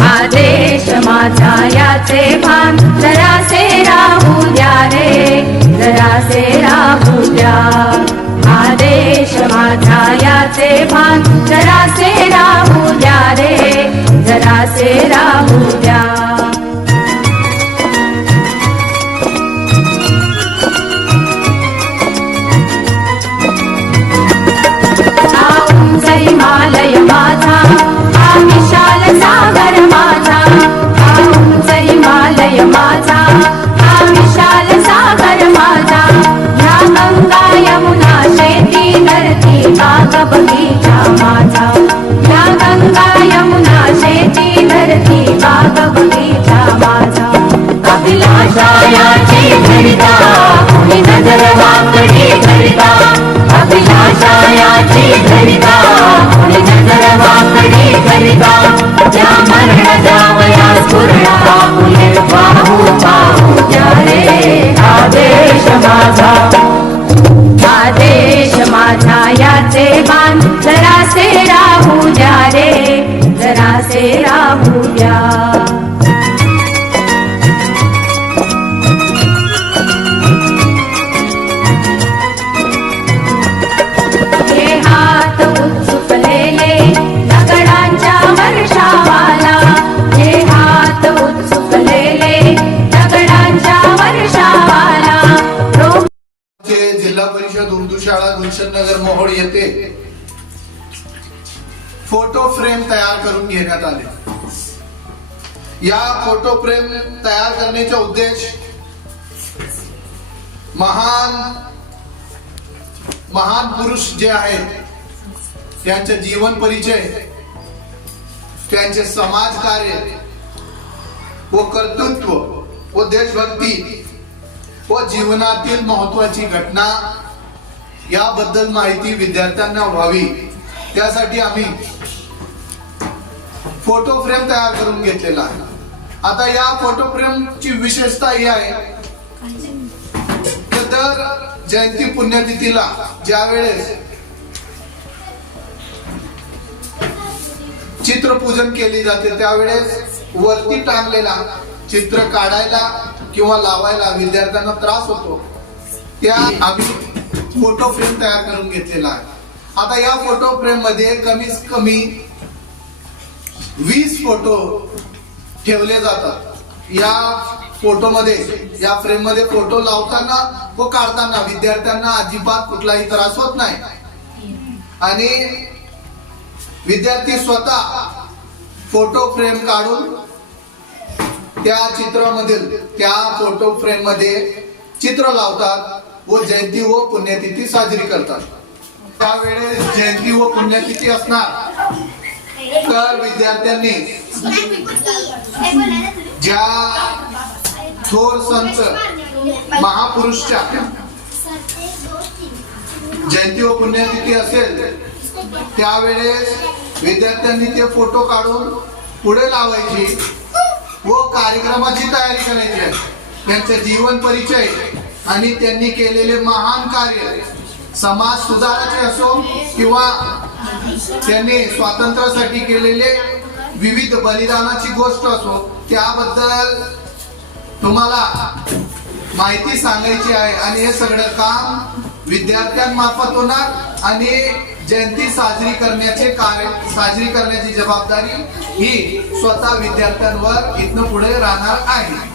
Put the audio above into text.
आदेश माझा याचे भान. जरासे राहू द्या रे जरासे राहू द्या. आदेश माझा याचे भान. जरासे राहू द्या रे जरासे राहू द्या. याची धरिता वाकडी करिता स्फुरणा पाहू पाहू आदेश माझा. आदेश माझा याचे बाण जरासे राहू द्या रे जरासे राहू द्या. नगर मोहोळ येथे फोटो फ्रेम तयार करून घेण्यात आले. या फोटो फ्रेम तयार करण्याचा उद्देश महान महान पुरुष जे आहेत त्यांचे जीवन परिचय त्यांचे समाज कार्य व कर्तृत्व व देशभक्ती व जीवनातील महत्वाची घटना याबद्दल माहिती विद्यार्थ्यांना व्हावी. त्यासाठी आम्ही फोटो फ्रेम तयार करून घेतलेला आहे. आता या फोटो फ्रेमची विशेषता ही आहे. दर जयंती पुण्यतिथीला ज्या वेळेस चित्रपूजन केली जाते त्यावेळेस वरती टांगलेला चित्र काढायला किंवा लावायला विद्यार्थ्यांना त्रास होतो. त्या आम्ही फोटो फ्रेम तयार करून घेतलेला आहे. आता या फोटो फ्रेममध्ये कमीत कमी वीस फोटो ठेवले जातात. या फोटो मध्ये या फ्रेममध्ये फोटो लावताना व काढताना विद्यार्थ्यांना अजिबात कुठलाही त्रास होत नाही. आणि विद्यार्थी स्वतः फोटो फ्रेम काढून त्या चित्रामधील त्या फोटो फ्रेममध्ये चित्र लावतात. व जयंती व पुण्यतिथी साजरी करतात. त्यावेळेस जयंती व पुण्यतिथी असणार. तर विद्यार्थ्यांनी ज्या थोर संत महापुरुषच्या जयंती व पुण्यतिथी असेल त्यावेळेस विद्यार्थ्यांनी ते फोटो काढून पुढे लावायची व कार्यक्रमाची तयारी करायची आहे. त्यांचे जीवन परिचय आणि त्यांनी केलेले महान कार्य. समाज सुधाराचे असो किंवा त्यांनी स्वातंत्र्यासाठी केलेले विविध बलिदानाची गोष्ट असो त्याबद्दल तुम्हाला माहिती सांगायची आहे. आणि हे सगळं काम विद्यार्थ्यांमार्फत होणार आणि जयंती साजरी करण्याचे कार्य साजरी करण्याची जबाबदारी ही स्वतः विद्यार्थ्यांवर इथनं पुढे राहणार आहे.